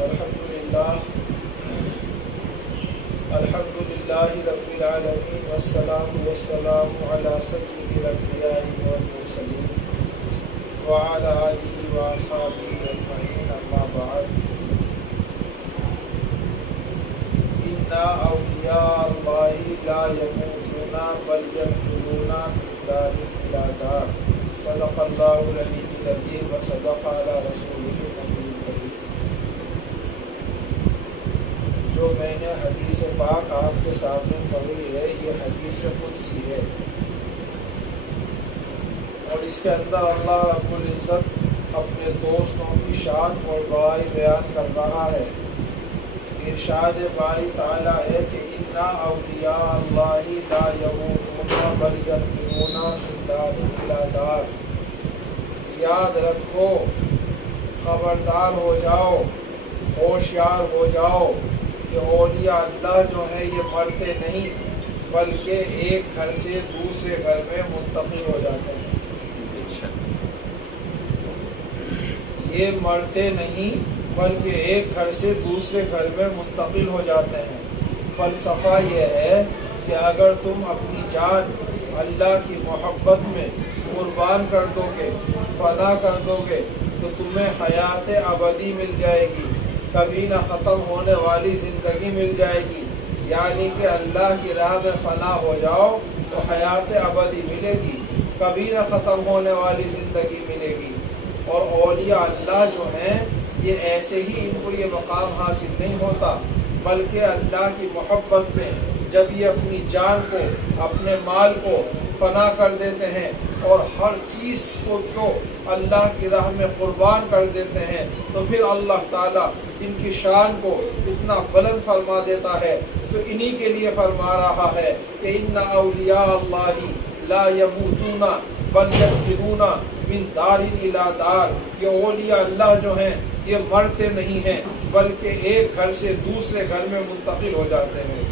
الحمد لله رب العالمين والصلاة والسلام على سيد الأنبياء والمرسلين وعلى آله وأصحابه أجمعين أما بعد إن أولياء الله لا يموتون بل ينقلون من دار إلى دار صدق الله العلي العظيم وصدق على رسوله النبي الكريم۔ جو میں نے حدیث پاک آپ کے سامنے پڑھی ہے یہ حدیث قدسی ہے، اور اس کے اندر اللہ رب العزت اپنے دوستوں کی شان اور بڑائی بیان کر رہا ہے۔ ارشاد باری تعالی ہے کہ اِنَّ أَوْلِيَاءَ اللَّهِ لَا يَمُوتُونَ بَلْ يَنْقِلُونَ مِنْ دَارٍ إِلَى دَارٍ۔ یاد رکھو، خبردار ہو جاؤ، ہوشیار ہو جاؤ کہ اولیاء اللہ جو ہیں یہ مرتے نہیں بلکہ ایک گھر سے دوسرے گھر میں منتقل ہو جاتے ہیں۔ یہ مرتے نہیں بلکہ ایک گھر سے دوسرے گھر میں منتقل ہو جاتے ہیں۔ فلسفہ یہ ہے کہ اگر تم اپنی جان اللہ کی محبت میں قربان کر دو گے، فنا کر دو گے، تو تمہیں حیات ابدی مل جائے گی، کبھی نہ ختم ہونے والی زندگی مل جائے گی۔ یعنی کہ اللہ کی راہ میں فنا ہو جاؤ تو حیات ابدی ملے گی، کبھی نہ ختم ہونے والی زندگی ملے گی۔ اور اولیاء اللہ جو ہیں یہ ایسے ہی ان کو یہ مقام حاصل نہیں ہوتا، بلکہ اللہ کی محبت میں جب یہ اپنی جان کو، اپنے مال کو فنا کر دیتے ہیں اور ہر چیز کو اللہ کی راہ میں قربان کر دیتے ہیں، تو پھر اللہ تعالیٰ ان کی شان کو اتنا بلند فرما دیتا ہے۔ تو انہی کے لیے فرما رہا ہے کہ اِنَّ أَوْلِيَاءَ اللَّهِ لَا يَمُوتُونَ بَلْ يَنْقِلُونَ مِنْ دَارٍ إِلَى دَارٍ۔ یہ اولیاء اللہ جو ہیں یہ مرتے نہیں ہیں بلکہ ایک گھر سے دوسرے گھر میں منتقل ہو جاتے ہیں۔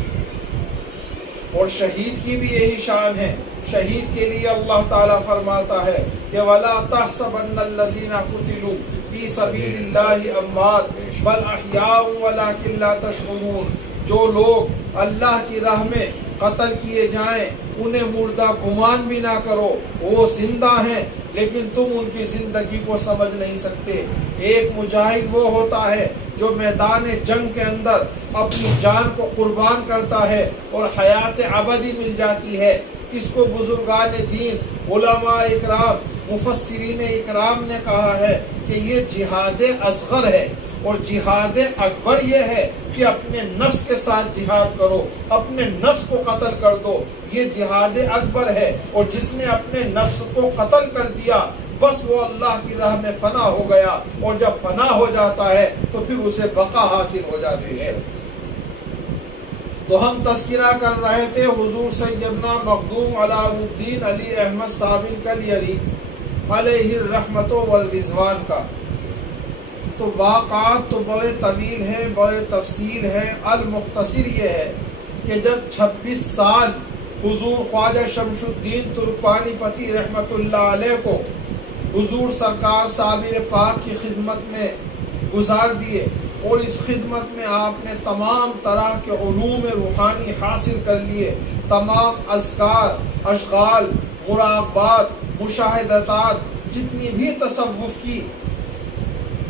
اور شہید کی بھی یہی شان ہے۔ شہید کے لیے اللہ تعالیٰ فرماتا ہے کہ وَلَا تَحْسَبَنَّ الَّذِينَ قُتِلُوا فِي سَبِيلِ اللَّهِ أَمْوَاتٌ بَلْ أَحْيَاءٌ وَلَكِنْ لَا تَشْعُرُونَ۔ جو لوگ اللہ کی راہ میں قتل کیے جائیں انہیں مردہ گمان بھی نہ کرو، وہ زندہ ہیں لیکن تم ان کی زندگی کو سمجھ نہیں سکتے۔ ایک مجاہد وہ ہوتا ہے جو میدان جنگ کے اندر اپنی جان کو قربان کرتا ہے اور حیات ابدی مل جاتی ہے۔ اس کو بزرگان دین، علماء اکرام، مفسرین اکرام نے کہا ہے کہ یہ جہاد اصغر ہے، اور جہاد اکبر یہ ہے کہ اپنے نفس کے ساتھ جہاد کرو، اپنے نفس کو قتل کر دو، یہ جہاد اکبر ہے۔ اور جس نے اپنے نفس کو قتل کر دیا بس وہ اللہ کی راہ میں فنا ہو گیا، اور جب فنا ہو جاتا ہے تو پھر اسے بقا حاصل ہو جاتی ہے۔ تو ہم تذکرہ کر رہے تھے حضور سیدنا مخدوم علاء الدین علی احمد صابن کلی علی علیہ الرحمت والرضوان کا۔ تو واقعات تو بڑے طویل ہیں، بڑے تفصیل ہیں۔ المختصر یہ ہے کہ جب 26 سال حضور خواجہ شمس الدین ترکپانی پتی رحمت اللہ علیہ کو حضور سرکار صابر پاک کی خدمت میں گزار دیے، اور اس خدمت میں آپ نے تمام طرح کے علوم روحانی حاصل کر لیے، تمام اذکار، اشغال، مراقبات، مشاہدات، جتنی بھی تصوف کی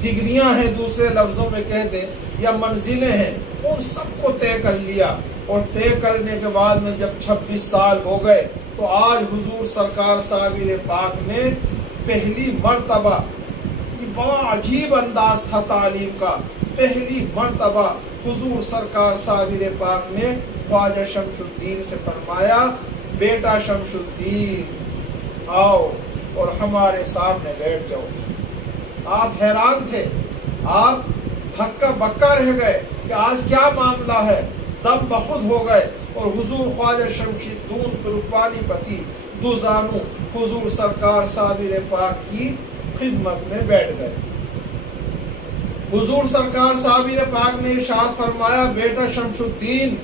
ڈگریاں ہیں دوسرے لفظوں میں کہہ دیں یا منزلیں ہیں، ان سب کو طے کر لیا۔ اور طے کرنے کے بعد میں جب 26 سال ہو گئے تو آج حضور سرکار صابر پاک نے پہلی مرتبہ، یہ بڑا عجیب انداز تھا تعلیم کا، پہلی مرتبہ حضور سرکار صابر پاک نے خواجہ شمس الدین سے فرمایا بیٹا شمس الدین آؤ اور ہمارے سامنے بیٹھ جاؤ۔ آپ حیران تھے، آپ ہکا بکا رہ گئے کہ آج کیا معاملہ ہے، دم بخود ہو گئے، اور حضور خواجہ شمس الدین ترکپانی پتی دوزانو حضور سرکار صابر پاک کی خدمت میں بیٹھ گئے۔ حضور سرکار صابر پاک نے ارشاد فرمایا بیٹا شمس الدین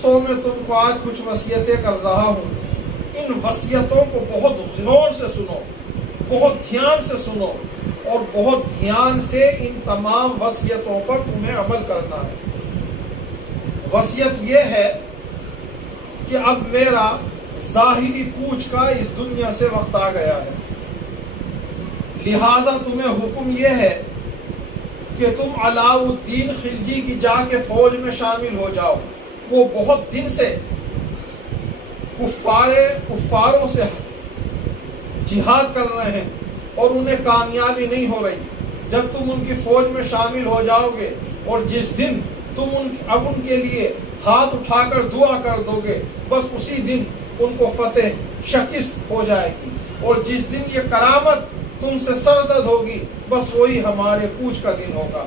سو میں تم کو آج کچھ وصیتیں کر رہا ہوں، ان وصیتوں کو بہت غور سے سنو، بہت دھیان سے سنو، اور بہت دھیان سے ان تمام وصیتوں پر تمہیں عمل کرنا ہے۔ وصیت یہ ہے کہ اب میرا ظاہری کوچ کا اس دنیا سے وقت آ گیا ہے، لہٰذا تمہیں حکم یہ ہے کہ تم علاء الدین خلجی کی جا کے فوج میں شامل ہو جاؤ۔ وہ بہت دن سے کفاروں سے جہاد کر رہے ہیں اور انہیں کامیابی نہیں ہو رہی۔ جب تم ان کی فوج میں شامل ہو جاؤ گے اور جس دن تم اب ان کے لیے ہاتھ اٹھا کر دعا کر دو گے، بس اسی دن ان کو فتح شکست ہو جائے گی، اور جس دن یہ کرامت تم سے سرزد ہوگی بس وہی ہمارے کوچ کا دن ہوگا۔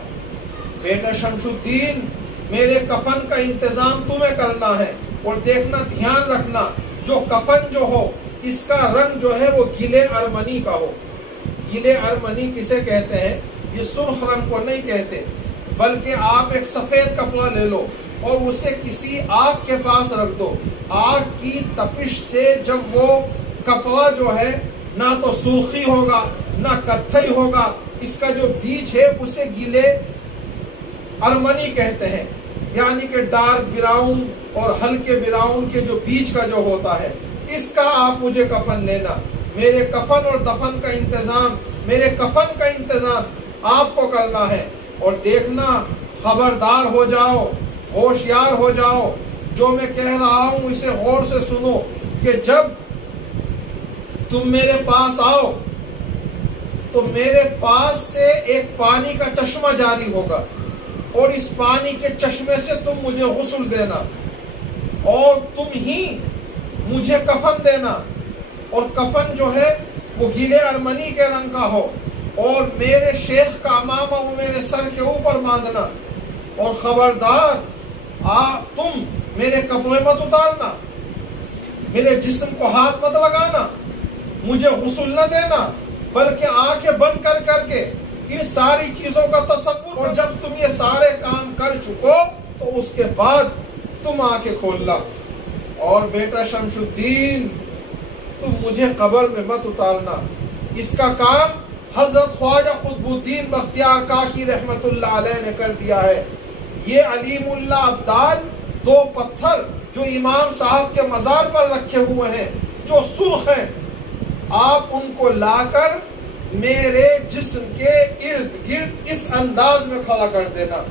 بیٹا شمس الدین، میرے کفن کا انتظام تمہیں کرنا ہے، اور دیکھنا دھیان رکھنا جو کفن جو ہو اس کا رنگ جو ہے وہ گلے ارمنی کا ہو۔ گلے ارمنی کسے کہتے ہیں؟ یہ سرخ رنگ کو نہیں کہتے، بلکہ آپ ایک سفید کپڑا لے لو اور اسے کسی آگ کے پاس رکھ دو۔ آگ کی تپش سے جب وہ کپڑا جو ہے نہ تو سرخی ہوگا نہ کتھئی ہوگا، اس کا جو بیچ ہے اسے گلے ارمنی کہتے ہیں، یعنی کہ ڈارک براؤن اور ہلکے براؤن کے جو بیچ کا جو ہوتا ہے، اس کا آپ مجھے کفن لینا۔ میرے کفن اور دفن کا انتظام، میرے کفن کا انتظام آپ کو کرنا ہے، اور دیکھنا خبردار ہو جاؤ، ہوشیار ہو جاؤ، جو میں کہہ رہا ہوں اسے غور سے سنو کہ جب تم میرے پاس آؤ تو میرے پاس سے ایک پانی کا چشمہ جاری ہوگا، اور اس پانی کے چشمے سے تم مجھے غسل دینا، اور تم ہی مجھے کفن دینا، اور کفن جو ہے وہ گیلے ارمنی کے رنگ کا ہو، اور میرے شیخ کا امامہ وہ میرے سر کے اوپر باندھنا، اور خبردار تم میرے کپڑے مت اتارنا، میرے جسم کو ہاتھ مت لگانا، مجھے غسل نہ دینا، بلکہ آنکھیں بند کر کر کے ان ساری چیزوں کا تصور، اور جب تم یہ سارے کام کر چکو تو اس کے بعد تم آنکھیں کھولنا۔ اور بیٹا شمس الدین، تم مجھے قبر میں مت اتارنا، اس کا کام حضرت خواجہ قطب الدین بختیار کاکی رحمت اللہ علیہ نے کر دیا ہے۔ یہ علیم اللہ ابدال، دو پتھر جو امام صاحب کے مزار پر رکھے ہوئے ہیں، جو سرخ ہیں، آپ ان کو لا کر میرے جسم کے ارد گرد اس انداز میں کھڑا کر دینا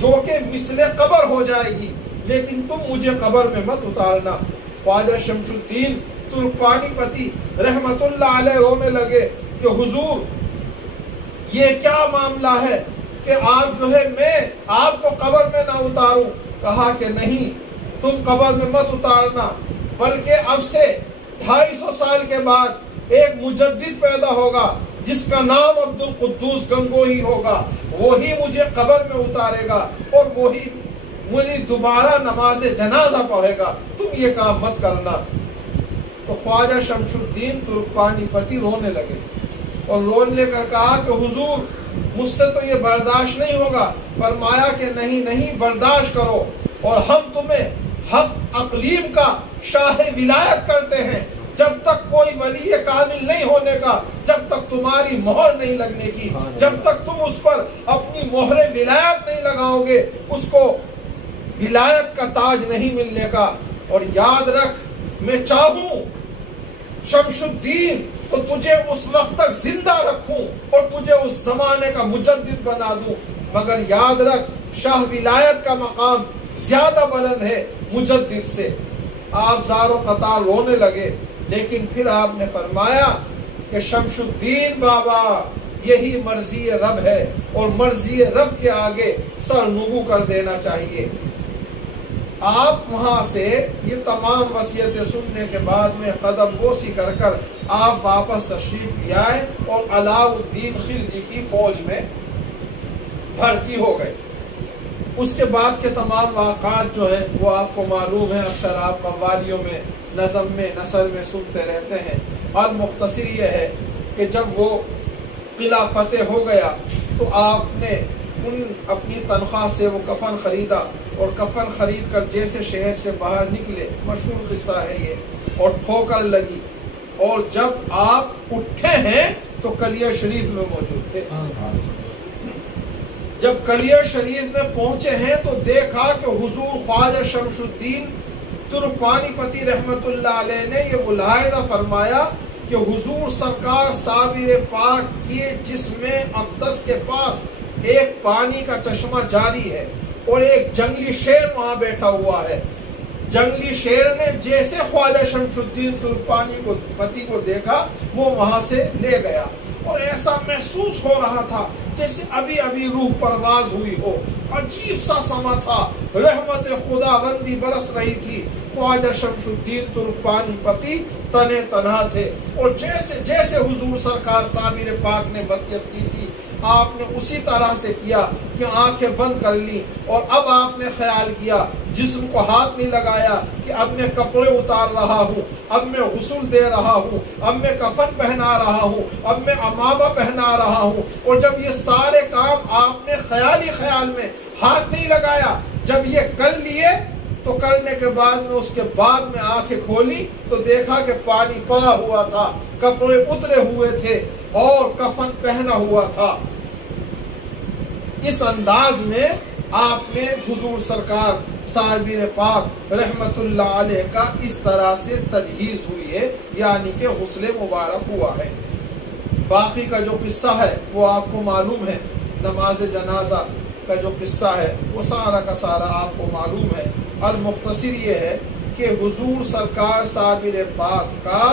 جو کہ مثل قبر ہو جائے گی، لیکن تم مجھے قبر میں مت اتارنا۔ خواجہ شمس الدین ترکپانی پتی رحمت اللہ علیہ رونے لگے کہ حضور یہ کیا معاملہ ہے کہ آپ جو ہے میں آپ کو قبر میں نہ اتاروں؟ کہا کہ نہیں، تم قبر میں مت اتارنا، بلکہ اب سے 250 سال کے بعد ایک مجدد پیدا ہوگا جس کا نام عبد القدوس گنگوہی ہوگا، وہی مجھے قبر میں اتارے گا اور وہی مجھے دوبارہ نماز جنازہ پڑھے گا، تم یہ کام مت کرنا۔ تو خواجہ شمس الدین ترکپانی پتی رونے لگے اور رونے کر کہا کہ حضور مجھ سے تو یہ برداشت نہیں ہوگا۔ فرمایا کہ نہیں برداشت کرو، اور ہم تمہیں حق اقلیم کا شاہ ولایت کرتے ہیں، جب تک کوئی ولی کامل نہیں ہونے کا، جب تک تمہاری مہر نہیں لگنے کی، جب تک تم اس پر اپنی مہر ولایت نہیں لگاؤ گے، اس کو ولایت کا تاج نہیں ملنے کا۔ اور یاد رکھ، میں چاہوں شمس الدین تو تجھے اس وقت تک زندہ رکھوں اور تجھے اس زمانے کا مجدد بنا دوں، مگر یاد رکھ شاہ ولایت کا مقام زیادہ بلند ہے مجدد سے۔ آپ زار و قطار رونے لگے، لیکن پھر آپ نے فرمایا کہ شمس الدین بابا، یہی مرضی رب ہے، اور مرضی رب کے آگے سر نگو کر دینا چاہیے۔ آپ وہاں سے یہ تمام وصیتیں سننے کے بعد میں قدم بوسی کر کر آپ واپس تشریف لے آئے اور علاء الدین خلجی کی فوج میں بھرتی ہو گئے۔ اس کے بعد کے تمام واقعات جو ہیں وہ آپ کو معلوم ہے، اکثر آپ قوالیوں میں، نظم میں، نثر میں سنتے رہتے ہیں۔ اور مختصر یہ ہے کہ جب وہ قلعہ فتح ہو گیا تو آپ نے اپنی تنخواہ سے وہ کفن خریدا، اور کفن خرید کر جیسے شہر سے باہر نکلے، مشہور قصہ ہے یہ، اور ٹھوکر لگی، اور جب آپ اٹھے ہیں تو کلیہ شریف میں موجود تھے۔ جب کلیہ شریف میں پہنچے ہیں تو دیکھا کہ حضور خواجہ شمس الدین ترکپانی پتی رحمت اللہ علیہ نے یہ ملاحظہ فرمایا کہ حضور سرکار صابر پاک کی جسم اقدس کے پاس ایک پانی کا چشمہ جاری ہے اور ایک جنگلی شیر وہاں بیٹھا ہوا ہے۔ جنگلی شیر نے جیسے خواجہ شمس الدین ترکپانی کو پتی کو دیکھا وہ وہاں سے لے گیا، اور ایسا محسوس ہو رہا تھا جیسے ابھی ابھی روح پرواز ہوئی ہو۔ عجیب سا سما تھا، رحمت خداوندی برس رہی تھی۔ خواجہ شمس الدین ترکپانی پتی تنے تنہا تھے، اور جیسے جیسے حضور سرکار صابر پاک نے وصیت کی تھی آپ نے اسی طرح سے کیا کہ آنکھیں بند کر لی، اور اب آپ نے خیال کیا، جسم کو ہاتھ نہیں لگایا کہ اب میں کپڑے اتار رہا ہوں، اب میں غسل دے رہا ہوں، اب میں کفن پہنا رہا ہوں، اب میں عمامہ پہنا رہا ہوں۔ اور جب یہ سارے کام آپ نے خیال میں ہاتھ نہیں لگایا، جب یہ کر لیے تو کرنے کے بعد میں اس کے بعد میں آنکھیں کھولی تو دیکھا کہ پانی پڑا ہوا تھا، کپڑے اترے ہوئے تھے اور کفن پہنا ہوا تھا۔ اس انداز میں آپ نے حضور سرکار صابر پاک رحمت اللہ علیہ کا اس طرح سے تجہیز ہوئی ہے، یعنی کہ غسل مبارک ہوا ہے۔ باقی کا جو قصہ ہے وہ آپ کو معلوم ہے، نماز جنازہ کا جو قصہ ہے وہ سارا کا سارا آپ کو معلوم ہے۔ المختصر یہ ہے کہ حضور سرکار صابر پاک کا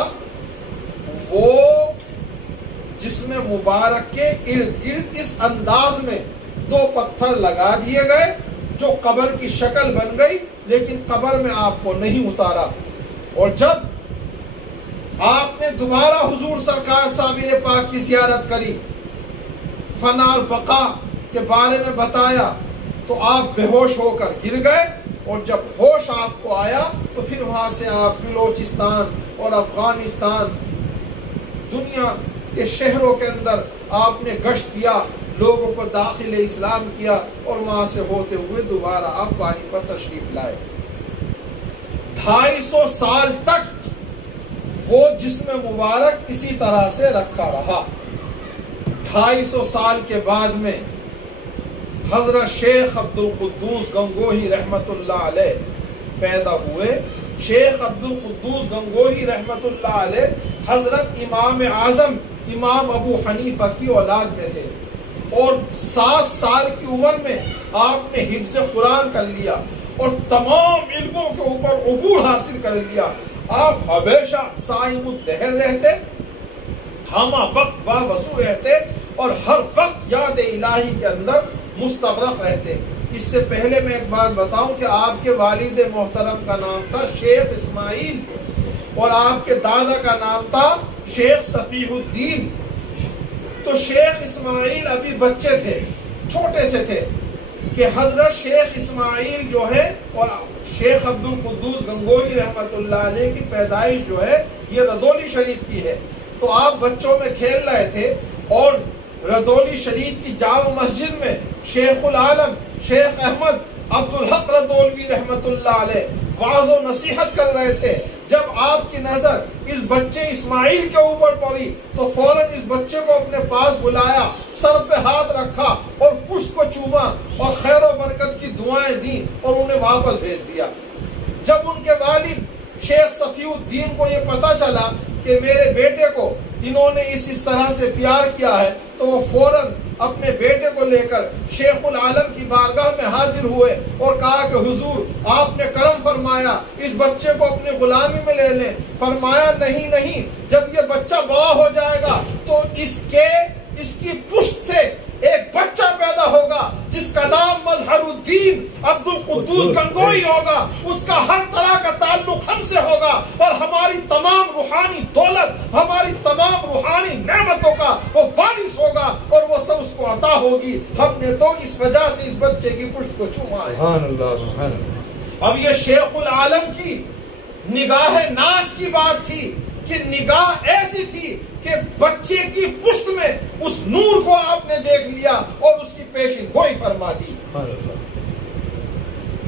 وہ جسم مبارک کے ارد گرد اس انداز میں 2 پتھر لگا دیے گئے جو قبر کی شکل بن گئی، لیکن قبر میں آپ کو نہیں اتارا۔ اور جب آپ نے دوبارہ حضور سرکار صابر پاک کی زیارت کری، فنا البقاء کے بارے میں بتایا، تو آپ بے ہوش ہو کر گر گئے، اور جب ہوش آپ کو آیا تو پھر وہاں سے آپ بلوچستان اور افغانستان دنیا کے شہروں کے اندر آپ نے گشت کیا، لوگوں کو داخل اسلام کیا، اور وہاں سے ہوتے ہوئے دوبارہ آپ پانی پر تشریف لائے۔ 250 سال تک وہ جسم مبارک اسی طرح سے رکھا رہا۔ 250 سال کے بعد میں حضرت شیخ عبد القدوس گنگوہی رحمت اللہ علیہ پیدا ہوئے۔ شیخ عبد القدوس گنگوہی رحمت اللہ علیہ حضرت امام اعظم امام ابو حنیفہ کی اولاد میں تھے، اور 7 سال کی عمر میں آپ نے حفظ قرآن کر لیا اور تمام علموں کے اوپر عبور حاصل کر لیا۔ آپ ہمیشہ صائم الدہر رہتے، ہمہ وقت باوضو رہتے، اور ہر وقت یاد الہی کے اندر مستغرق رہتے۔ اس سے پہلے میں ایک بات بتاؤں کہ آپ کے والد محترم کا نام تھا شیخ اسماعیل، اور آپ کے دادا کا نام تھا شیخ صفیح الدین۔ تو شیخ اسماعیل ابھی بچے تھے، چھوٹے سے تھے، کہ حضرت شیخ اسماعیل جو ہے اور شیخ عبد القدوس گنگوہی رحمت اللہ علیہ کی پیدائش جو ہے یہ ردولی شریف کی ہے۔ تو آپ بچوں میں کھیل رہے تھے، اور ردولی شریف کی جامع مسجد میں شیخ العالم شیخ احمد عبد الحق ردولوی رحمت اللہ علیہ واعظ و نصیحت کر رہے تھے۔ جب آپ کی نظر اس بچے اسماعیل کے اوپر پڑی تو فوراً اس بچے کو اپنے پاس بلایا، سر پہ ہاتھ رکھا اور پشت کو چوما اور خیر و برکت کی دعائیں دیں اور انہیں واپس بھیج دیا۔ جب ان کے والد شیخ صفی الدین کو یہ پتا چلا کہ میرے بیٹے کو انہوں نے اس طرح سے پیار کیا ہے، تو وہ فوراً اپنے بیٹے کو لے کر شیخ العالم کی بارگاہ میں حاضر ہوئے اور کہا کہ حضور آپ نے کرم فرمایا، اس بچے کو اپنی غلامی میں لے لیں۔ فرمایا نہیں، جب یہ بچہ بڑا ہو جائے گا تو اس کی پشت سے ایک بچہ پیدا ہوگا جس کا نام مظہر الدین عبد القدوس گنگوہی ہوگا، اس کا ہر طرح کا تعلق ہم سے ہوگا، اور ہماری تمام روحانی دولت، ہماری تمام روحانی نعمتوں کا وہ وارث ہوگا، اور وہ سب اس کو عطا ہوگی۔ ہم نے تو اس وجہ سے اس بچے کی پشت کو چوما ہے۔ سبحان اللہ سبحان اللہ۔ اب یہ شیخ العالم کی نگاہ ناز کی بات تھی کہ نگاہ ایسی تھی کہ بچے کی پشت میں اس نور کو آپ نے دیکھ لیا اور اس کی پیشن گوئی فرما دی۔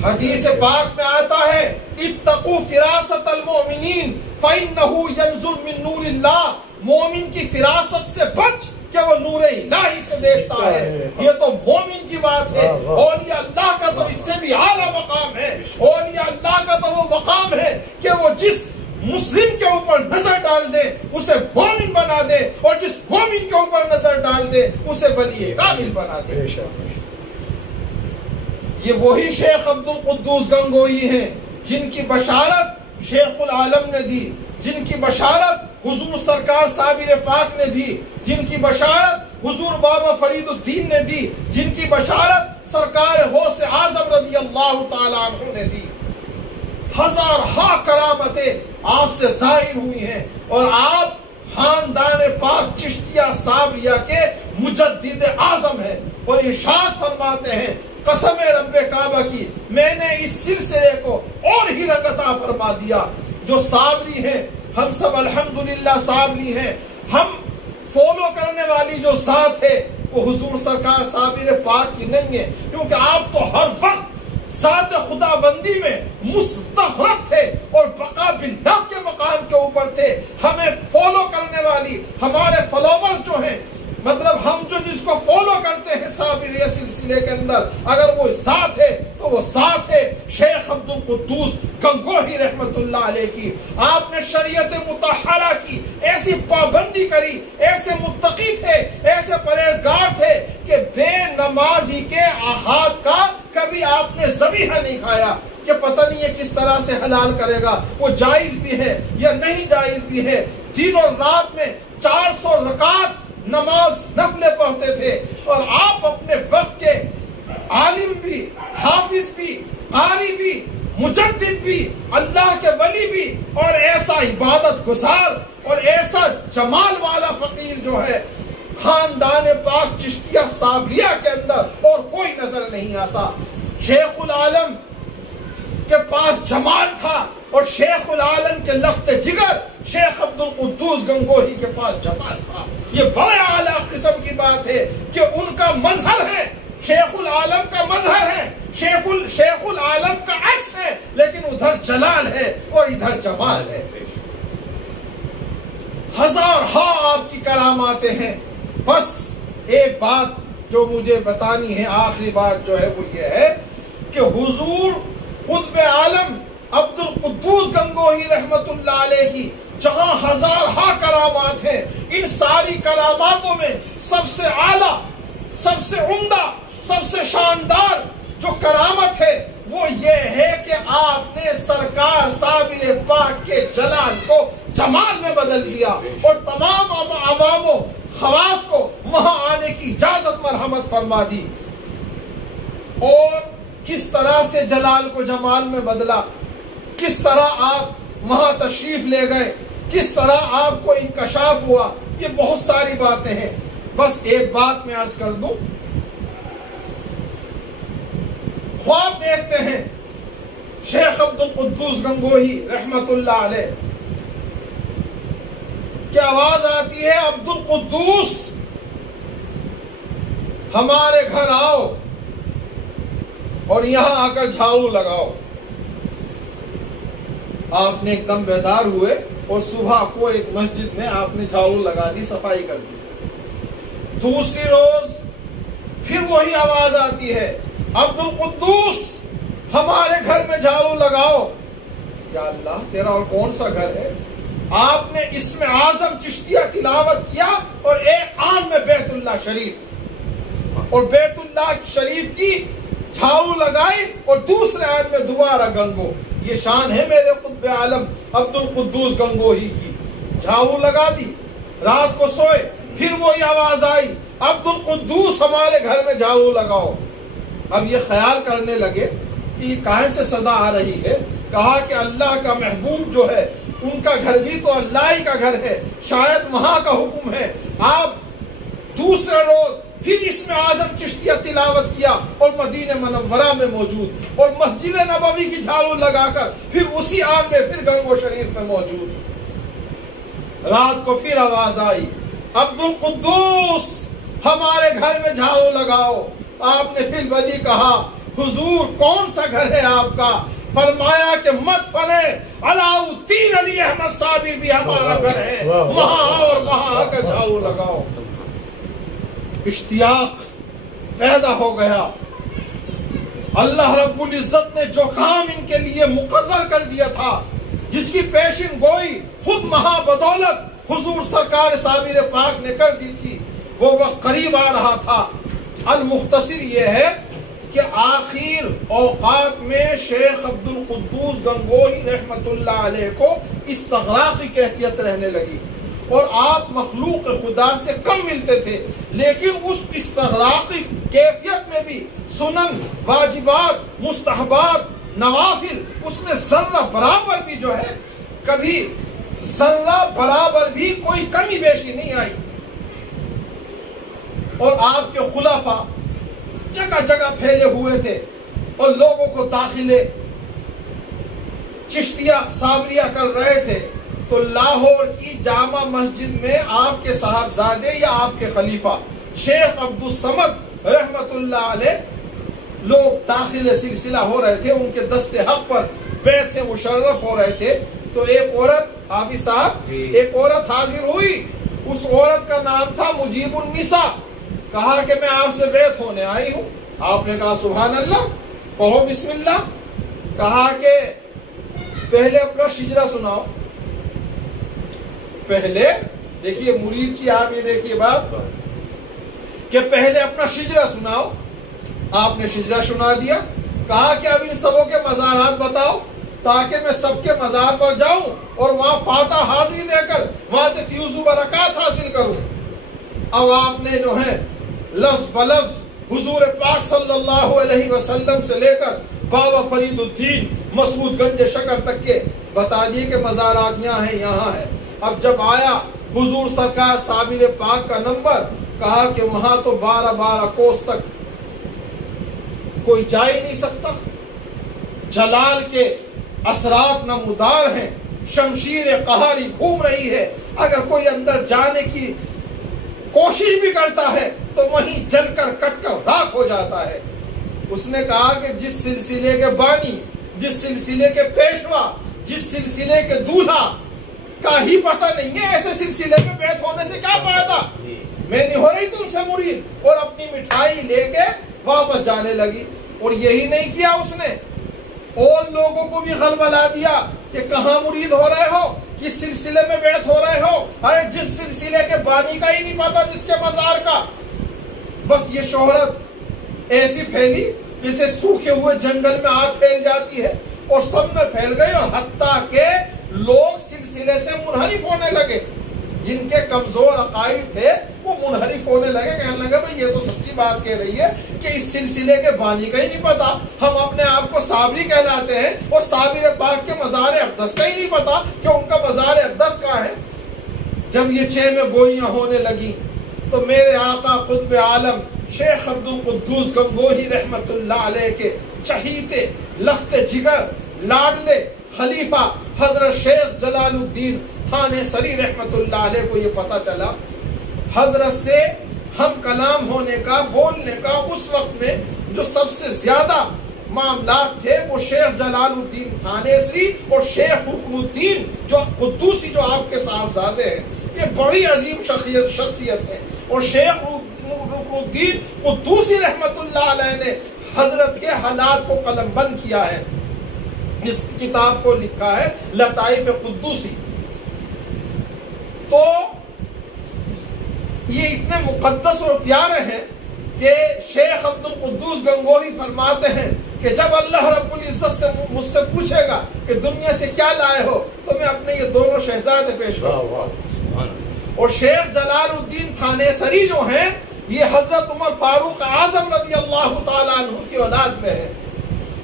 حدیث پاک میں آتا ہے اتقوا فراست المؤمنین فإنه ينزل من نور اللہ مومن کی فراست سے بچ کہ وہ نور الہی سے دیکھتا ہے. یہ تو مومن کی بات ہے. اولیاء اللہ کا تو اس سے بھی اعلیٰ مقام ہے. اولیاء اللہ کا تو وہ مقام ہے کہ وہ جس مسلم کے اوپر نظر ڈال دے اسے مومن بنا دے، اور جس مومن کے اوپر نظر ڈال دے اسے ولی کامل بنا دے. یہ وہی شیخ عبد القدوس گنگوہی ہیں جن کی بشارت شیخ العالم نے دی، جن کی بشارت حضور سرکار صابر پاک نے دی، جن کی بشارت حضور بابا فرید الدین نے دی، جن کی بشارت سرکار غوث اعظم رضی اللہ تعالیٰ عنہ نے دی. ہزارہا کرامتیں آپ سے ظاہر ہوئی ہیں، اور آپ خاندان پاک چشتیہ صابریہ کے مجدد اعظم ہیں. اور ارشاد فرماتے ہیں قسم رب کعبہ کی، میں نے اس سلسلے کو اور ہی رنگ عطا فرما دیا. جو صابری ہیں ہم سب الحمدللہ صابری ہیں. ہم فالو کرنے والی جو ذات ہے وہ حضور سرکار صابر پاک کی نہیں ہے، کیونکہ آپ تو ہر وقت ذات خدا بندی میں مستغرق تھے اور بقا باللہ کے مقام کے اوپر تھے. ہمیں فالو کرنے والی ہمارے فالوورز جو ہیں، مطلب ہم جو جس کو فالو کرتے ہیں صابریہ سلسلے کے اندر، اگر وہ ذات ہے تو وہ ذات ہے شیخ عبد القدوس گنگوہی رحمت اللہ علیہ کی. آپ نے شریعت مطہرہ کی ایسی پابندی کری، ایسے متقی تھے، ایسے پرہیزگار تھے کہ بے نمازی کے ہاتھ کا کبھی آپ نے ذبیحہ نہیں کھایا کہ پتہ نہیں ہے کس طرح سے حلال کرے گا، وہ جائز بھی ہے یا نہیں جائز بھی ہے. دن اور رات میں 400 رکعت نماز نفلیں پڑھتے تھے، اور آپ اپنے وقت کے عالم بھی، حافظ بھی، قاری بھی، مجدد بھی، اللہ کے ولی بھی، اور ایسا عبادت گزار اور ایسا جمال والا فقیر جو ہے خاندان پاک چشتیہ صابریہ کے اندر اور کوئی نظر نہیں آتا. شیخ العالم کے پاس جمال تھا، اور شیخ العالم کے لخت جگر شیخ عبد القدوس گنگوہی کے پاس جمال تھا. یہ بڑے اعلیٰ قسم کی بات ہے کہ ان کا مظہر ہے، شیخ العالم کا مظہر ہے، شیخ العالم کا عکس ہے، لیکن ادھر جلال ہے اور ادھر جمال ہے. ہزارہا آپ کی کراماتیں ہیں. بس ایک بات جو مجھے بتانی ہے، آخری بات جو ہے وہ یہ ہے کہ حضور قطب عالم عبد القدوس گنگوہی رحمت اللہ علیہ کی جہاں ہزارہا کرامات ہیں، ان ساری کراماتوں میں سب سے اعلیٰ، سب سے عمدہ، سب سے شاندار جو کرامت ہے وہ یہ ہے کہ آپ نے سرکار صابر پاک کے جلال کو جمال میں بدل دیا، اور تمام عوام و خواص کو وہاں آنے کی اجازت مرحمت فرما دی. اور کس طرح سے جلال کو جمال میں بدلا، کس طرح آپ وہاں تشریف لے گئے، کس طرح آپ کو انکشاف ہوا، یہ بہت ساری باتیں ہیں. بس ایک بات میں عرض کر دوں، خواب دیکھتے ہیں شیخ عبد القدوس گنگوہی رحمت اللہ علیہ کی آواز آتی ہے، عبد القدوس ہمارے گھر آؤ اور یہاں آ کر جھاڑو لگاؤ. آپ نے ایک دم بیدار ہوئے اور صبح کو ایک مسجد میں آپ نے جھاڑو لگا دی، صفائی کر دی. دوسری روز پھر وہی آواز آتی ہے، عبد القدوس ہمارے گھر میں جھاڑو لگاؤ. یا اللہ، تیرا اور کون سا گھر ہے؟ آپ نے اسم اعظم چشتیہ تلاوت کیا، اور ایک آن میں بیت اللہ شریف، اور بیت اللہ شریف کی جھاڑو لگائی، اور دوسرے آن میں دوبارہ گنگو. یہ شان ہے میرے قطب عالم عبد القدوس گنگوہی کی. جھاڑو لگا دی، رات کو سوئے، پھر وہی آواز آئی، عبد القدوس ہمارے گھر میں جھاڑو لگاؤ. اب یہ خیال کرنے لگے کہ یہ کہاں سے صدا آ رہی ہے. کہا کہ اللہ کا محبوب جو ہے ان کا گھر بھی تو اللہ ہی کا گھر ہے، شاید وہاں کا حکم ہے. آپ دوسرے روز پھر اسم اعظم چشتیہ تلاوت کیا، اور مدینہ منورہ میں موجود، اور مسجد نبوی کی جھاڑو لگا کر پھر اسی آن میں پھر گنگو شریف میں موجود. رات کو پھر آواز آئی، عبد القدوس ہمارے گھر میں جھاڑو لگاؤ. آپ نے پھر بدی کہا، حضور کون سا گھر ہے آپ کا؟ فرمایا کہ مت فنے علاؤالدین علی احمد صابر بھی ہمارا گھر ہے، وہاں اور وہاں آ کر جھاڑو لگاؤ۔ اشتیاق پیدا ہو گیا۔ اللہ رب العزت نے جو کام ان کے لیے مقرر کر دیا تھا، جس کی پیشن گوئی خود مہا بدولت حضور سرکار صابر پاک نے کر دی تھی، وہ وقت قریب آ رہا تھا۔ المختصر یہ ہے کہ آخر اوقات میں شیخ عبد القدوس گنگوہی رحمت اللہ علیہ کو استغراقی کیفیت رہنے لگی، اور آپ مخلوق خدا سے کم ملتے تھے، لیکن اس استغراقی کیفیت میں بھی سنن، واجبات، مستحبات، نوافل، اس میں ذرہ برابر بھی جو ہے، کبھی ذرہ برابر بھی کوئی کمی بیشی نہیں آئی۔ اور آپ کے خلفاء جگہ جگہ پھیلے ہوئے تھے اور لوگوں کو داخلے چشتیہ صابریہ کر رہے تھے، تو لاہور کی جامع مسجد میں آپ کے صاحبزادے یا آپ کے خلیفہ شیخ عبد الصمد رحمت اللہ علیہ لوگ داخل سلسلہ ہو رہے تھے، ان کے دست حق پر بیعت سے مشرف ہو رہے تھے، تو ایک عورت، حافظ صاحب، ایک عورت حاضر ہوئی۔ اس عورت کا نام تھا مجیب النساء۔ کہا کہ میں آپ سے بیعت ہونے آئی ہوں۔ آپ نے کہا سبحان اللہ، کہو بسم اللہ۔ کہا کہ پہلے اپنا شجرہ سناؤ۔ پہلے دیکھیے مرید کی، آپ یہ دیکھیے بات کہ پہلے اپنا شجرہ سناؤ۔ آپ نے شجرہ سنا دیا۔ کہا کہ اب ان سبوں کے مزارات بتاؤ تاکہ میں سب کے مزار پر جاؤں اور وہاں فاتح حاضری دے کر وہاں سے فیوز و برکات حاصل کروں۔ اب آپ نے جو ہے لفظ بلفظ حضور پاک صلی اللہ علیہ وسلم سے لے کر بابا فرید الدین مسعود گنج شکر تک کے بتا دیے کہ مزارات یہاں ہیں، یہاں ہے۔ اب جب آیا حضور سرکار صابر پاک کا نمبر، کہا کہ وہاں تو 12 کوس تک کوئی جا ہی نہیں سکتا، جلال کے اثرات نمودار ہیں، شمشیر قہاری گھوم رہی ہے، اگر کوئی اندر جانے کی کوشش بھی کرتا ہے تو وہیں جل کر کٹ کر راکھ ہو جاتا ہے۔ اس نے کہا کہ جس سلسلے کے بانی، جس سلسلے کے پیشوا، جس سلسلے کے دولہا کا ہی پتہ نہیں ہے، ایسے سلسلے میں بیعت ہونے سے کیا فائدہ؟ میں نہیں ہو رہی تم سے مرید، اور اپنی مٹھائی لے کے واپس جانے لگی۔ اور یہی نہیں کیا اس نے، اور لوگوں کو بھی غلبلا دیا کہ کہاں مرید ہو رہے ہو، کس سلسلے میں بیعت ہو رہے ہو، ارے جس سلسلے کے بانی کا ہی نہیں پتا، جس کے مزار کا۔ بس یہ شہرت ایسی پھیلی جسے سوکھے ہوئے جنگل میں آگ پھیل جاتی ہے، اور سب میں پھیل گئی، اور حتیٰ کہ لوگ سلسلے سے منحرف ہونے لگے۔ جن کے کمزور عقائد تھے وہ منحرف ہونے لگے، کہنے لگے بھئی یہ تو سچی بات کہہ رہی ہے کہ اس سلسلے کے بانی کا ہی نہیں پتا، ہم اپنے آپ کو صابری کہلاتے ہیں، اور صابر پاک کے مزار اقدس کا ہی نہیں پتا کہ ان کا مزار اقدس کہاں ہے۔ جب یہ چہ میں گوئیاں ہونے لگی تو میرے آقا قطب عالم شیخ عبد القدوس گنگوہی رحمت اللہ علیہ کے چہیتے، لخت جگر، لاڈلے خلیفہ حضرت شیخ جلال الدین تھانے سری رحمت اللہ علیہ کو یہ پتا چلا۔ حضرت سے ہم کلام ہونے کا، بولنے کا اس وقت میں جو سب سے زیادہ معاملات تھے وہ شیخ جلال الدین تھانے سری اور شیخ رکن الدین جو قدوسی، جو آپ کے صاحبزادے ہیں، یہ بڑی عظیم شخصیت ہے۔ اور شیخ رکن الدین قدوسی رحمت اللہ علیہ نے حضرت کے حالات کو قلم بند کیا ہے، اس کتاب کو لکھا ہے لطائف قدوسی۔ تو یہ اتنے مقدس اور پیارے ہیں کہ شیخ عبد القدوس گنگوہی فرماتے ہیں کہ جب اللہ رب العزت سے مجھ سے پوچھے گا کہ دنیا سے کیا لائے ہو، تو میں اپنے یہ دونوں شہزادے پیش کروں گا۔ اور شیخ جلال الدین تھانے سری جو ہیں، یہ حضرت عمر فاروق اعظم رضی اللہ تعالیٰ عنہ کی اولاد میں ہے،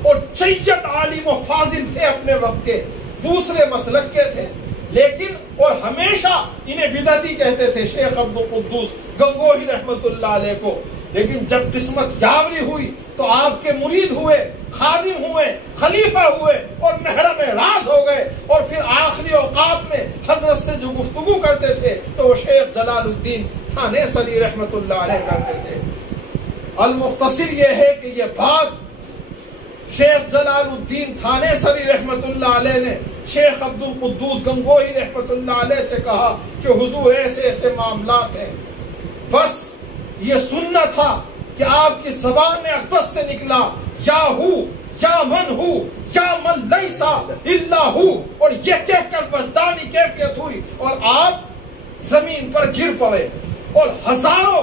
اور چیت عالم و فاضل تھے اپنے وقت کے، دوسرے مسلک کے تھے، لیکن اور ہمیشہ انہیں بدعتی کہتے تھے شیخ عبد القدوس گنگوہی رحمت اللہ علیہ کو۔ لیکن جب قسمت یاوری ہوئی تو آپ کے مرید ہوئے، خادم ہوئے، خلیفہ ہوئے، اور محرم راز ہو گئے، اور پھر آخری اوقات میں حضرت سے جو گفتگو کرتے تھے تو وہ شیخ جلال الدین تھانے سری رحمت اللہ علیہ کرتے تھے۔ المختصر یہ ہے کہ یہ بات شیخ جلال الدین تھانے سری رحمت اللہ علیہ نے شیخ عبد القدوس گنگوہی رحمت اللہ علیہ سے کہا کہ حضور ایسے ایسے معاملات ہیں، بس یہ سننا تھا کہ آپ کی زبان اقدس سے نکلا یا ہو یا من ہو یا من لیسا الا ہو، اور یہ کہہ کر وجدانی کیفیت ہوئی اور آپ زمین پر گر پڑے، اور ہزاروں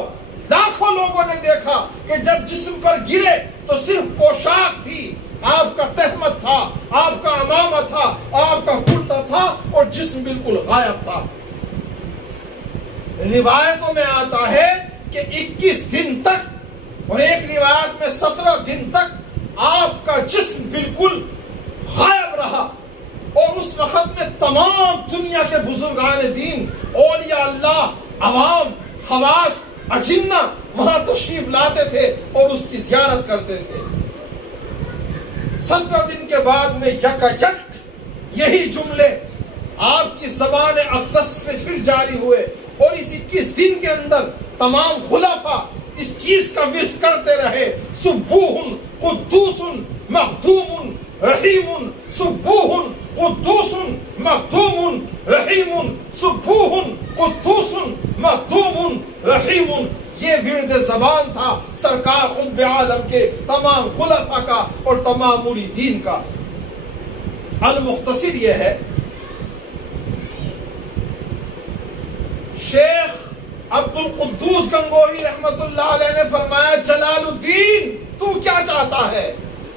لاکھوں لوگوں نے دیکھا کہ جب جسم پر گرے تو صرف پوشاک تھی، آپ کا تہمت تھا، آپ کا امامہ تھا، آپ کا کرتا تھا، اور جسم بالکل غائب تھا۔ روایتوں میں آتا ہے کہ 21 دن تک، اور ایک روایت میں 17 دن تک آپ کا جسم بالکل غائب رہا، اور اس وقت میں تمام دنیا کے بزرگان دین، اولیاء اللہ، عوام، خواص، اجنہ وہاں تشریف لاتے تھے اور اس کی زیارت کرتے تھے۔ 17 دن کے بعد میں یک یہی جملے آپ کی زبان اقدس پہ پھر جاری ہوئے، اور اس 21 دن کے اندر تمام خلفاء اس چیز کا ورد کرتے رہے، سبوح قدوس مخدوم رحیم، سبوح قدوس مخدوم رحیم، سبوح قدوس مخدوم رحیم۔ یہ ورد زبان تھا سرکار خطب عالم کے تمام خلفاء کا اور تمام مریدین کا۔ المختصر یہ ہے، شیخ عبد القدوس گنگوہی رحمت اللہ علیہ نے فرمایا جلال الدین تو کیا چاہتا ہے؟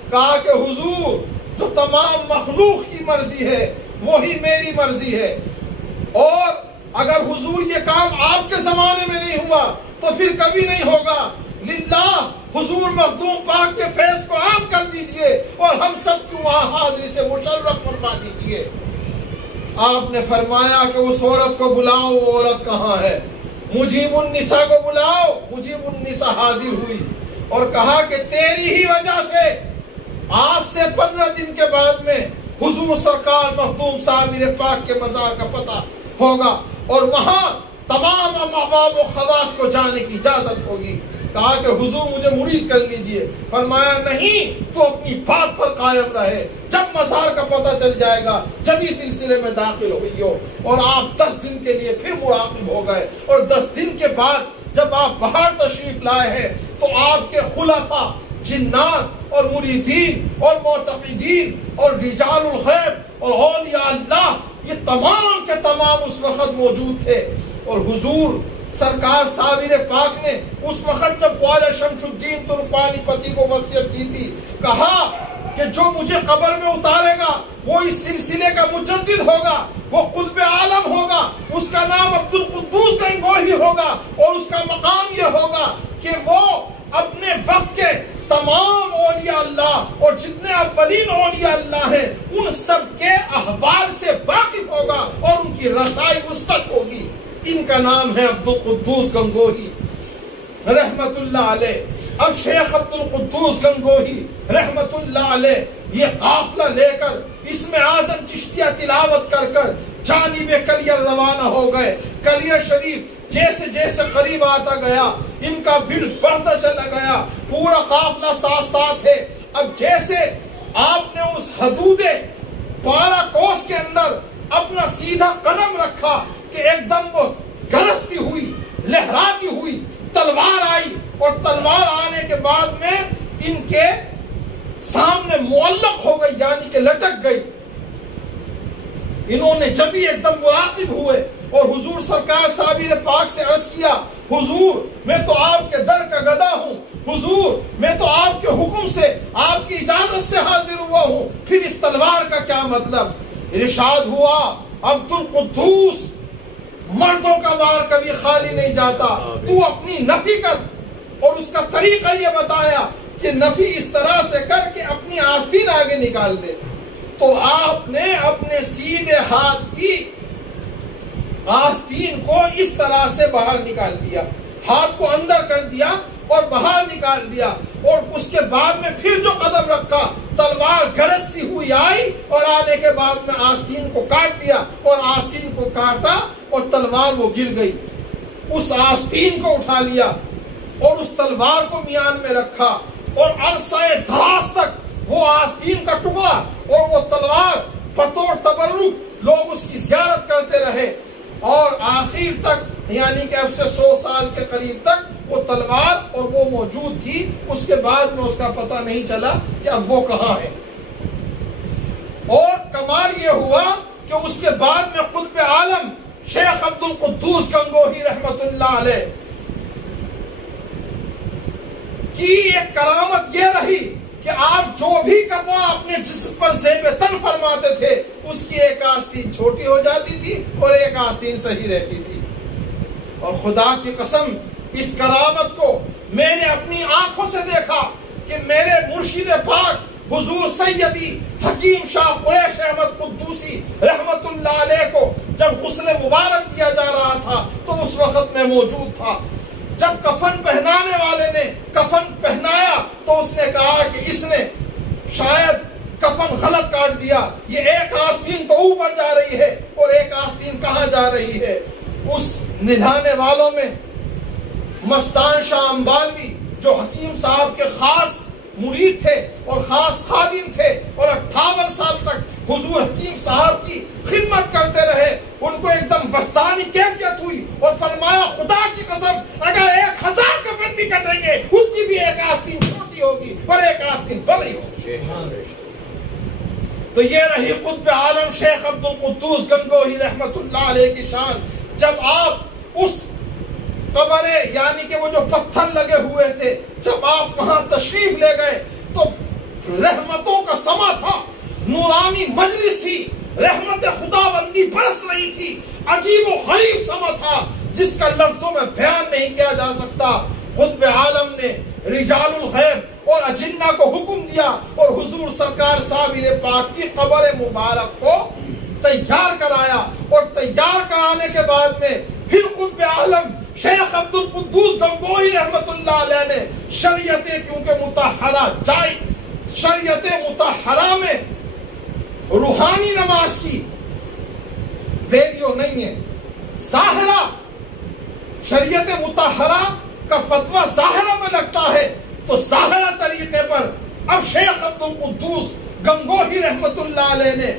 کہا کہ حضور جو تمام مخلوق کی مرضی ہے وہی میری مرضی ہے، اور اگر حضور یہ کام آپ کے زمانے میں نہیں ہوا تو پھر کبھی نہیں ہوگا، للہ حضور مخدوم پاک کے فیض کو عام کر دیجئے اور ہم سب کو وہاں حاضری سے مشرف فرما دیجئے۔ آپ نے فرمایا کہ اس عورت کو بلاؤ، وہ عورت کہاں ہے؟ مجیب النساء کو بلاؤ۔ مجیب النساء حاضر ہوئی اور کہا کہ تیری ہی وجہ سے آج سے 15 دن کے بعد میں حضور سرکار مخدوم صابر پاک کے مزار کا پتہ ہوگا، اور وہاں تمام عوام و خواص کو جانے کی اجازت ہوگی۔ کہا کہ حضور مجھے مرید کر لیجئے۔ فرمایا نہیں، تو اپنی بات پر قائم رہے، جب مزار کا پتہ چل جائے گا جب اس سلسلے میں داخل ہوئی ہو۔ اور آپ 10 دن کے لیے پھر مراقب ہو گئے، اور 10 دن کے بعد جب آپ باہر تشریف لائے ہیں تو آپ کے خلفاء، جنات اور مریدین اور معتقدین اور رجال الغیب اور اولیاء اللہ، یہ تمام کے تمام اس وقت موجود تھے۔ اور حضور سرکار صابر پاک نے اس وقت جب خواجہ شمس الدین ترکمانی پتی کو وصیت کی تھی، کہا کہ جو مجھے قبر میں اتارے گا وہ اس سلسلے کا مجدد ہوگا، وہ قطب عالم ہوگا، اس کا نام عبد القدوس گنگوہی ہوگا، اور اس کا مقام یہ ہوگا کہ وہ اپنے وقت کے تمام اولیاء اللہ اور جتنے اولین اولیاء اللہ ہیں ان سب کے احوال سے واقف ہوگا اور ان کی رسائی اس تک ہوگی۔ ان کا نام ہے عبد القدوس گنگوہی رحمت اللہ علیہ۔ اب شیخ عبد القدوس گنگوہی رحمت اللہ علیہ یہ قافلہ لے کر اسم اعظم چشتیہ تلاوت کر کر جانب کلیر روانہ ہو گئے۔ کلیر شریف جیسے جیسے قریب آتا گیا ان کا ورد بڑھتا چلا گیا، پورا قافلہ ساتھ ساتھ ہے۔ اب جیسے آپ نے اس حدود 12 کوس کے اندر اپنا سیدھا قدم رکھا کہ ایک دم وہ گرجتی ہوئی، لہراتی ہوئی تلوار آئی، اور تلوار آنے کے بعد میں ان کے سامنے معلق ہو گئی، یعنی کہ لٹک گئی۔ انہوں نے جب ہی ایک دم مراقب ہوئے اور حضور سرکار صابر پاک سے عرض کیا، حضور میں تو آپ کے در کا گدا ہوں، حضور میں تو آپ کے حکم سے، آپ کی اجازت سے حاضر ہوا ہوں، پھر اس تلوار کا کیا مطلب؟ ارشاد ہوا عبد القدوس مردوں کا وار کبھی خالی نہیں جاتا، تو اپنی نفی کر، اور اس کا طریقہ یہ بتایا کہ نفی اس طرح سے کر کے اپنی آستین آگے نکال دے۔ تو آپ نے اپنے سیدھے ہاتھ کی آستین کو اس طرح سے باہر نکال دیا، ہاتھ کو اندر کر دیا اور باہر نکال دیا، اور اس کے بعد میں پھر جو قدم رکھا تلوار گرجتی ہوئی آئی، اور آنے کے بعد میں آستین کو کاٹ دیا، اور آستین کو کاٹا اور تلوار وہ گر گئی۔ اس آستین کو اٹھا لیا اور اس تلوار کو میان میں رکھا، اور عرصہ دراز تک وہ آستین کا ٹکڑا اور وہ تلوار بطور تبرک لوگ اس کی زیارت کرتے رہے، اور آخر تک یعنی کہ اب سے 100 سال کے قریب تک وہ تلوار اور وہ موجود تھی، اس کے بعد میں اس کا پتہ نہیں چلا کہ اب وہ کہاں ہے۔ اور کمال یہ ہوا کہ اس کے بعد میں قطب عالم شیخ عبد القدوس گنگوہی رحمت اللہ علیہ کی ایک کرامت یہ رہی کہ آپ جو بھی کپڑا اپنے جسم پر زیب تن فرماتے تھے اس کی ایک آستین چھوٹی ہو جاتی تھی اور ایک آستین صحیح رہتی تھی۔ اور خدا کی قسم اس کرامت کو میں نے اپنی آنکھوں سے دیکھا کہ میرے مرشد پاک حضور سیدی حکیم شاہ قریش احمد قدوسی رحمت اللہ علیہ کو جب غسل مبارک دیا جا رہا تھا تو اس وقت میں موجود تھا۔ جب کفن پہنانے والے نے کفن پہنایا تو اس نے کہا کہ اس نے شاید کفن غلط کاٹ دیا، یہ ایک آستین تو اوپر جا رہی ہے اور ایک آستین کہاں جا رہی ہے۔ اس نہلانے والوں میں مستان شاہ امبالوی جو حکیم صاحب کے خاص مرید تھے اور خاص خادم تھے اور 58 سال تک حضور حکیم صاحب کی خدمت کرتے رہے، ان کو ایک دم وسطانی کیفیت ہوئی اور فرمایا خدا کی قسم اگر 1000 کفن بھی کٹیں گے اس کی بھی ایک آستین چھوٹی ہوگی اور ایک آستین بڑی ہوگی۔ تو یہ رہی قطب عالم شیخ عبد القدوس گنگوہی رحمت اللہ علیہ کی شان۔ جب آپ اس قبرے یعنی کہ وہ جو پتھر لگے ہوئے تھے جب آپ وہاں تشریف لے گئے تو رحمتوں کا سما تھا، نورانی مجلس تھی، رحمت خدا بندی برس رہی تھی، عجیب و غریب سما تھا جس کا لفظوں میں بیان نہیں کیا جا سکتا۔ قطب عالم نے رجال الغیب اور اجنہ کو حکم دیا اور حضور سرکار صابر پاک کی قبر مبارک کو تیار کرایا، اور تیار کرانے کے بعد میں پھر قطب عالم شیخ عبد القدوس گنگوہی رحمت اللہ علیہ نے شریعت کیونکہ مطہرہ شریعت مطہرہ میں روحانی نماز کی ویلیو نہیں ہے، ظاہرہ شریعت مطہرہ کا فتویٰ ظاہرہ میں لگتا ہے، تو ظاہرہ طریقے پر اب شیخ عبد القدوس گنگوہی رحمت اللہ علیہ نے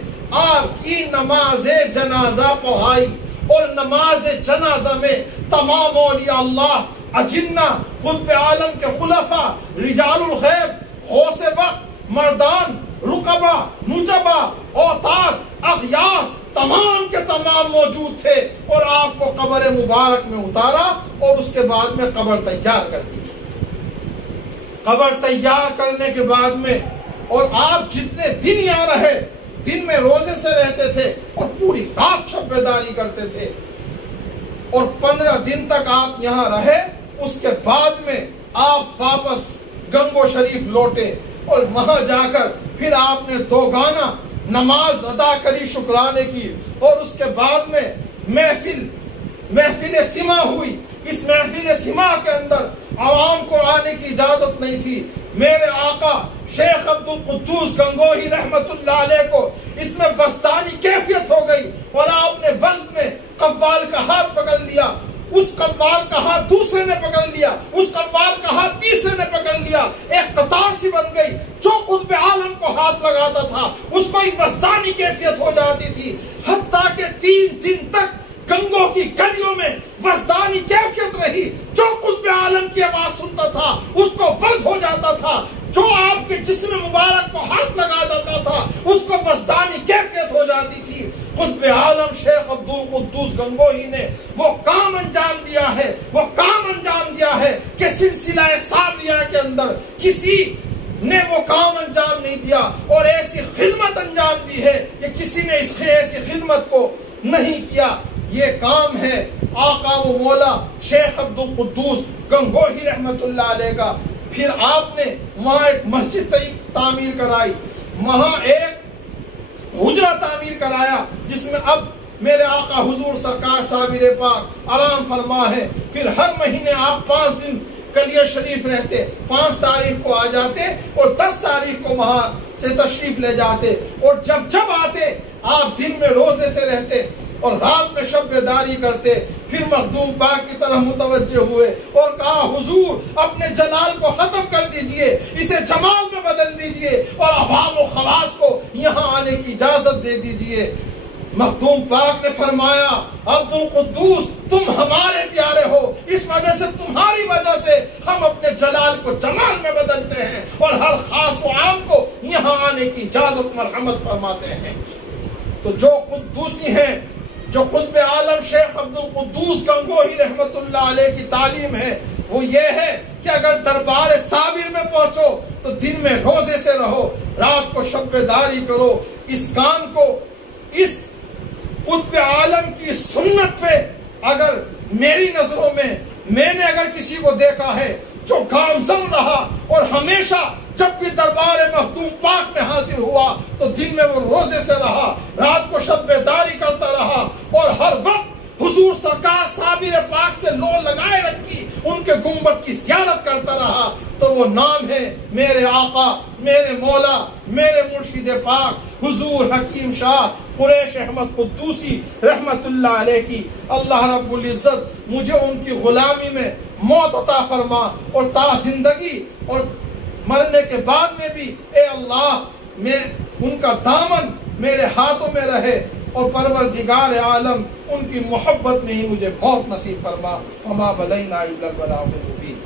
آپ کی نماز جنازہ پڑھائی، اور نماز جنازہ میں تمام اولیاء اللہ، اجنہ، قطب عالم کے خلفاء، رجال الغیب، غوث وقت، مردان، رقبہ، نجبہ، اوتاد، اغیاث تمام کے تمام موجود تھے، اور آپ کو قبر مبارک میں اتارا اور اس کے بعد میں قبر تیار کر دی۔ قبر تیار کرنے کے بعد میں اور آپ جتنے دن یہاں رہے، دن میں روزے سے رہتے تھے اور پوری رات شب بیداری کرتے تھے، اور 15 دن تک آپ یہاں رہے۔ اس کے بعد میں آپ واپس گنگو شریف لوٹے اور وہاں جا کر پھر آپ نے 2 گانا نماز ادا کری، شکرانے کی، اور اس کے بعد میں محفل سما ہوئی۔ اس محفل سما کے اندر عوام کو آنے کی اجازت نہیں تھی۔ میرے آقا شیخ عبد القدوس گنگوہی رحمت اللہ علیہ کو اس میں وسطانی کیفیت ہو گئی، اور آپ نے وسط میں قوال کا ہاتھ پکڑ لیا، اس قوال کا ہاتھ دوسرے نے پکڑ لیا، اس قوال کا ہاتھ تیسرے نے پکڑ لیا، ایک قطار سی بن گئی۔ جو قطب عالم کو ہاتھ لگاتا تھا اس کو ایک وسطانی کیفیت ہو جاتی تھی، حتیٰ کہ 3 دن تک گنگوں کی گلیوں میں وزدانی کیفیت رہی۔ جو قطب عالم کی آواز سنتا تھا اس کو وز ہو جاتا تھا، جو آپ کے جسم مبارک کو ہاتھ لگا دیتا تھا اس کو وزدانی کیفیت ہو جاتی تھی۔ قطب عالم شیخ عبد القدوس گنگوہی نے وہ کام انجام دیا ہے کہ سلسلہ صابریہ کے اندر کسی نے وہ کام انجام نہیں دیا، اور ایسی خدمت انجام دی ہے کہ کسی نے ایسی خدمت کو نہیں کیا۔ یہ کام ہے آقا و مولا شیخ عبد القدوس گنگوہی رحمت اللہ علیہ کا۔ پھر آپ نے وہاں ایک مسجد تعمیر کرائی، وہاں ایک حجرہ تعمیر کرایا جس میں اب میرے آقا حضور سرکار صابر پاک آرام فرما ہے۔ پھر ہر مہینے آپ 5 دن کلیہ شریف رہتے، 5 تاریخ کو آ جاتے اور 10 تاریخ کو وہاں سے تشریف لے جاتے، اور جب آتے آپ دن میں روزے سے رہتے اور رات میں شب بیداری کرتے۔ پھر مخدوم پاک کی طرح متوجہ ہوئے اور کہا حضور اپنے جلال کو ختم کر دیجئے، اسے جمال میں بدل دیجئے۔ دیجئے اور عوام و خواص کو یہاں آنے کی اجازت دے دیجئے۔ مخدوم پاک نے فرمایا عبد القدوس تم ہمارے پیارے ہو، اس وجہ سے تمہاری وجہ سے ہم اپنے جلال کو جمال میں بدلتے ہیں اور ہر خاص و عام کو یہاں آنے کی اجازت مرحمت فرماتے ہیں۔ تو جو قدوسی ہیں، جو قطب عالم شیخ عبد القدوس گنگوہی رحمت اللہ علیہ کی تعلیم ہے، وہ یہ ہے کہ اگر دربار صابر میں پہنچو تو دن میں روزے سے رہو، رات کو شب بیداری کرو۔ اس کام کو، اس قطب عالم کی سنت پہ اگر میری نظروں میں نے اگر کسی کو دیکھا ہے جو گامزن رہا اور ہمیشہ جب بھی دربار مخدوم پاک میں حاضر ہوا تو دن میں وہ روزے سے رہا، رات کو شب بیداری کرتا رہا اور ہر وقت حضور سرکار صابر پاک سے لو لگائے رکھی ان کے گنبد کی زیارت کرتا رہا، تو وہ نام ہے میرے آقا، میرے مولا، میرے مرشد پاک حضور حکیم شاہ قریش احمد قدوسی رحمت اللہ علیہ کی۔ اللہ رب العزت مجھے ان کی غلامی میں موت عطا فرما اور تا زندگی اور مرنے کے بعد میں بھی اے اللہ میں ان کا دامن میرے ہاتھوں میں رہے اور پروردگار عالم ان کی محبت میں ہی مجھے موت نصیب فرما۔ وما بلینا الا البلاغ المبین۔